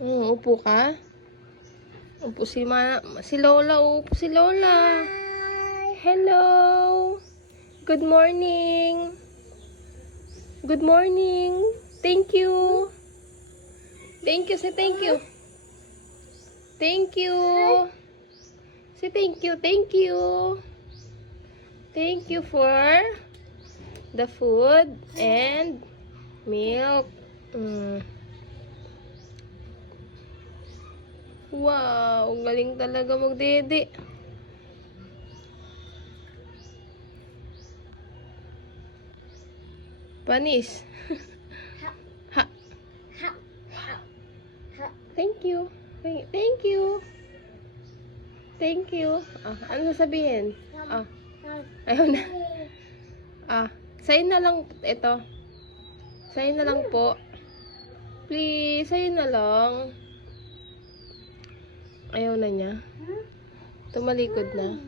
Upo ka? Upo si Lola. Upo si Lola. Hello. Good morning. Good morning. Thank you. Thank you. Say thank you. Thank you. Say thank you. Thank you. Thank you for the food and milk. Wow, galing talaga magdede. Panis. Ha. Thank you. Thank you. Thank you. Ano sabihin? Ayaw na. Sa'yo na lang ito. Sa'yo na lang po. Please, sa'yo na lang. Ayaw na niya. Tumalikod na.